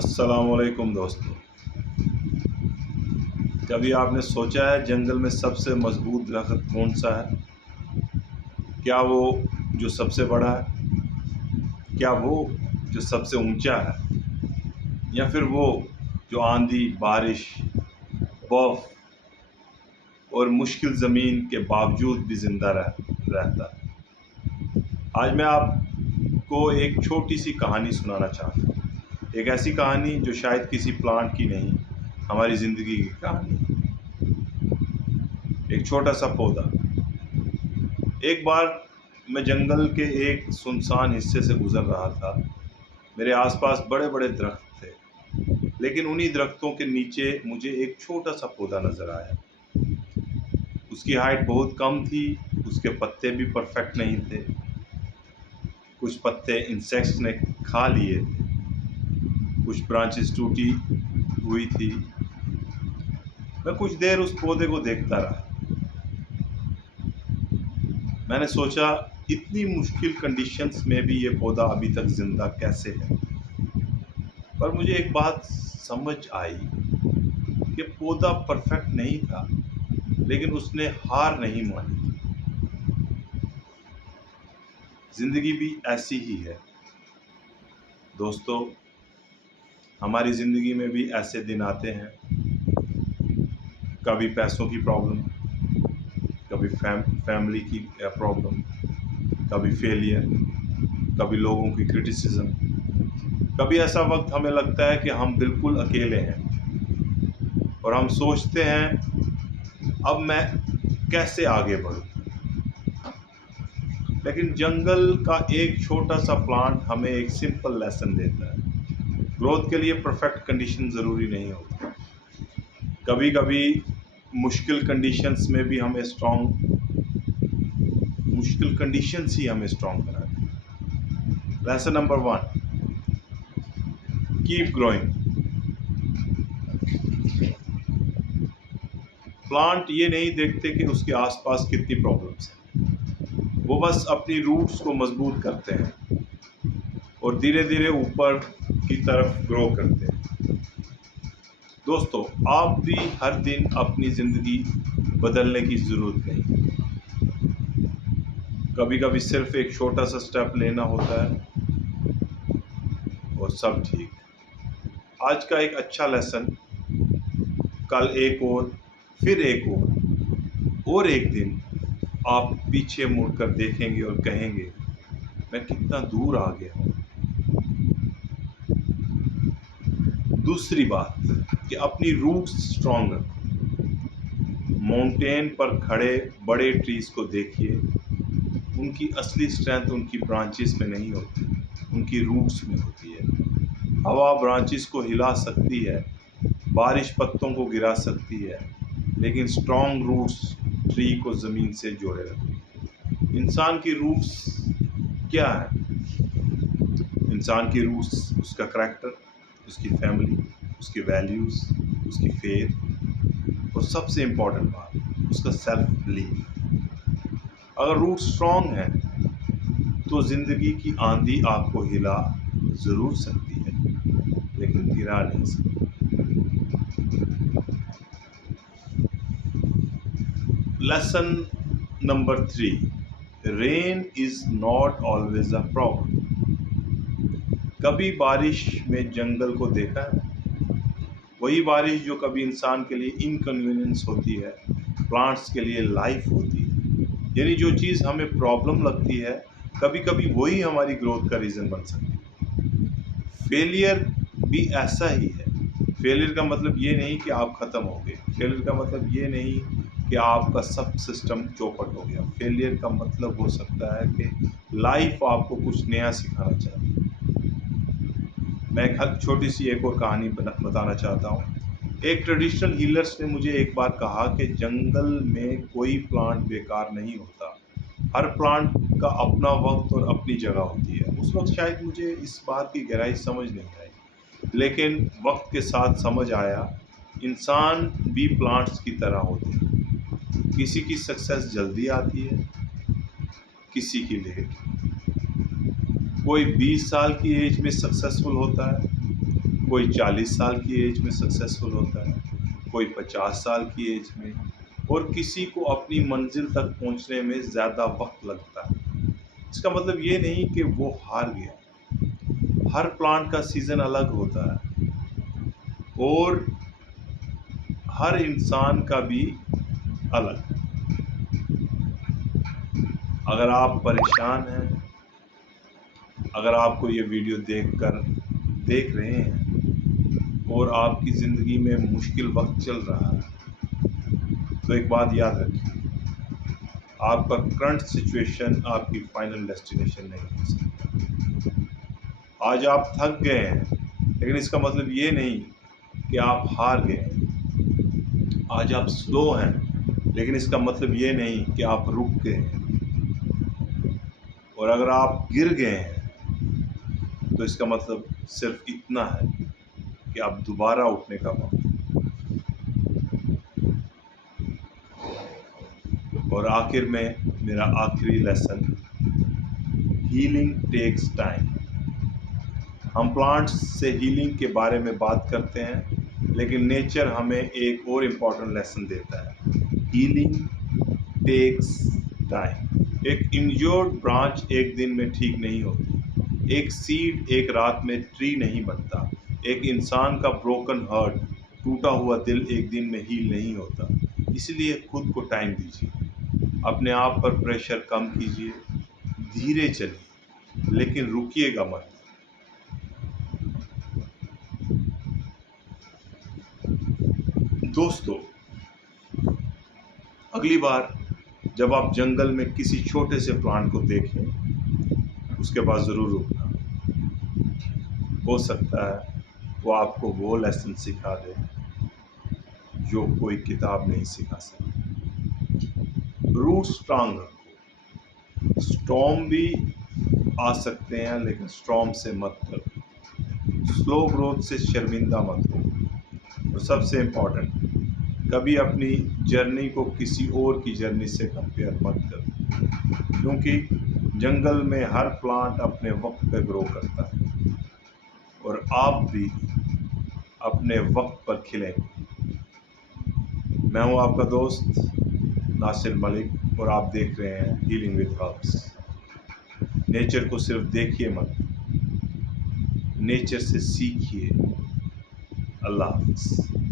अस्सलामुअलैकुम दोस्तों। कभी आपने सोचा है जंगल में सबसे मजबूत दरख्त कौन सा है? क्या वो जो सबसे बड़ा है? क्या वो जो सबसे ऊंचा है? या फिर वो जो आंधी, बारिश, बर्फ और मुश्किल ज़मीन के बावजूद भी ज़िंदा रहता है? आज मैं आपको एक छोटी सी कहानी सुनाना चाहता हूँ। एक ऐसी कहानी जो शायद किसी प्लांट की नहीं, हमारी ज़िंदगी की कहानी है। एक छोटा सा पौधा। एक बार मैं जंगल के एक सुनसान हिस्से से गुजर रहा था। मेरे आसपास बड़े बड़े दरख्त थे, लेकिन उन्हीं दरख्तों के नीचे मुझे एक छोटा सा पौधा नजर आया। उसकी हाइट बहुत कम थी, उसके पत्ते भी परफेक्ट नहीं थे। कुछ पत्ते इंसेक्ट्स ने खा लिए थे, कुछ ब्रांचेस टूटी हुई थी। मैं कुछ देर उस पौधे को देखता रहा। मैंने सोचा, इतनी मुश्किल कंडीशंस में भी ये पौधा अभी तक जिंदा कैसे है? पर मुझे एक बात समझ आई कि पौधा परफेक्ट नहीं था, लेकिन उसने हार नहीं मानी। जिंदगी भी ऐसी ही है दोस्तों। हमारी जिंदगी में भी ऐसे दिन आते हैं। कभी पैसों की प्रॉब्लम, कभी फैमिली की प्रॉब्लम, कभी फेलियर, कभी लोगों की क्रिटिसिज्म। कभी ऐसा वक्त हमें लगता है कि हम बिल्कुल अकेले हैं और हम सोचते हैं, अब मैं कैसे आगे बढ़ूं? लेकिन जंगल का एक छोटा सा प्लांट हमें एक सिंपल लेसन देता है। ग्रोथ के लिए परफेक्ट कंडीशन ज़रूरी नहीं होती। कभी कभी मुश्किल कंडीशंस ही हमें स्ट्रॉन्ग बनाती है। Lesson number 1, keep growing. Plant ये नहीं देखते कि उसके आसपास कितनी प्रॉब्लम्स हैं। वो बस अपनी रूट्स को मजबूत करते हैं और धीरे धीरे ऊपर की तरफ ग्रो करते हैं। दोस्तों, आप भी हर दिन अपनी ज़िंदगी बदलने की ज़रूरत नहीं। कभी कभी सिर्फ एक छोटा सा स्टेप लेना होता है और सब ठीक। आज का एक अच्छा लेसन, कल एक और, फिर एक और एक दिन आप पीछे मुड़कर देखेंगे और कहेंगे, मैं कितना दूर आ गया हूँ। दूसरी बात कि अपनी रूट्स स्ट्रॉन्ग रखो। माउंटेन पर खड़े बड़े ट्रीज को देखिए। उनकी असली स्ट्रेंथ उनकी ब्रांचेस में नहीं होती, उनकी रूट्स में होती है। हवा ब्रांचेस को हिला सकती है, बारिश पत्तों को गिरा सकती है, लेकिन स्ट्रॉन्ग रूट्स ट्री को ज़मीन से जोड़े रखती है। इंसान की रूट्स क्या है? इंसान की रूट्स उसका करैक्टर, उसकी फैमिली, उसकी वैल्यूज़, उसकी फेथ और सबसे इम्पॉर्टेंट बात, उसका सेल्फ बिलीफ। अगर रूट स्ट्रॉन्ग है तो ज़िंदगी की आंधी आपको हिला ज़रूर सकती है, लेकिन गिरा नहीं सकती। Lesson number 3, rain is not always a problem. कभी बारिश में जंगल को देखा है? वही बारिश जो कभी इंसान के लिए इनकन्वीनियंस होती है, प्लांट्स के लिए लाइफ होती है। यानी जो चीज़ हमें प्रॉब्लम लगती है, कभी कभी वही हमारी ग्रोथ का रीज़न बन सकती है। फेलियर भी ऐसा ही है। फेलियर का मतलब ये नहीं कि आप ख़त्म हो गए। फेलियर का मतलब ये नहीं कि आपका सब सिस्टम चौपट हो गया। फेलियर का मतलब हो सकता है कि लाइफ आपको कुछ नया सिखाना चाहती है। मैं एक छोटी सी एक और कहानी बताना चाहता हूँ। एक ट्रेडिशनल हीलर्स ने मुझे एक बार कहा कि जंगल में कोई प्लांट बेकार नहीं होता। हर प्लांट का अपना वक्त और अपनी जगह होती है। उस वक्त शायद मुझे इस बात की गहराई समझ नहीं आई, लेकिन वक्त के साथ समझ आया। इंसान भी प्लांट्स की तरह होते हैं। किसी की सक्सेस जल्दी आती है, किसी की लेट। कोई 20 साल की एज में सक्सेसफुल होता है, कोई 40 साल की एज में सक्सेसफुल होता है, कोई 50 साल की एज में, और किसी को अपनी मंजिल तक पहुंचने में ज़्यादा वक्त लगता है। इसका मतलब ये नहीं कि वो हार गया। हर प्लांट का सीज़न अलग होता है और हर इंसान का भी अलग। अगर आप परेशान हैं, अगर आपको ये वीडियो देख रहे हैं और आपकी ज़िंदगी में मुश्किल वक्त चल रहा है, तो एक बात याद रखिए, आपका करंट सिचुएशन आपकी फाइनल डेस्टिनेशन नहीं हो सकती। आज आप थक गए हैं, लेकिन इसका मतलब ये नहीं कि आप हार गए। आज आप स्लो हैं, लेकिन इसका मतलब ये नहीं कि आप रुक गए हैं। और अगर आप गिर गए हैं, तो इसका मतलब सिर्फ इतना है कि आप दोबारा उठने का वक्त। और आखिर में मेरा आखिरी लेसन, हीलिंग टेक्स टाइम। हम प्लांट्स से हीलिंग के बारे में बात करते हैं, लेकिन नेचर हमें एक और इम्पॉर्टेंट लेसन देता है, हीलिंग टेक्स टाइम। एक इंजर्ड ब्रांच एक दिन में ठीक नहीं होती, एक सीड एक रात में ट्री नहीं बनता, एक इंसान का ब्रोकन हार्ट, टूटा हुआ दिल एक दिन में हील नहीं होता। इसलिए खुद को टाइम दीजिए, अपने आप पर प्रेशर कम कीजिए, धीरे चलिए, लेकिन रुकिएगा मत। दोस्तों, अगली बार जब आप जंगल में किसी छोटे से प्लांट को देखें, उसके पास ज़रूर रुकना। हो सकता है वो आपको वो लेसन सिखा दे जो कोई किताब नहीं सिखा सकती। रूट स्ट्रांग रखो। स्टॉर्म भी आ सकते हैं, लेकिन स्टॉर्म से मत डरो। स्लो ग्रोथ से शर्मिंदा मत हो। और सबसे इम्पोर्टेंट, कभी अपनी जर्नी को किसी और की जर्नी से कंपेयर मत करो, क्योंकि जंगल में हर प्लांट अपने वक्त पे ग्रो करता है और आप भी अपने वक्त पर खिलेंगे। मैं हूं आपका दोस्त नासिर मलिक और आप देख रहे हैं हीलिंग विद हर्ब्स। नेचर को सिर्फ देखिए मत, नेचर से सीखिए। अल्लाह हाफ़िज़।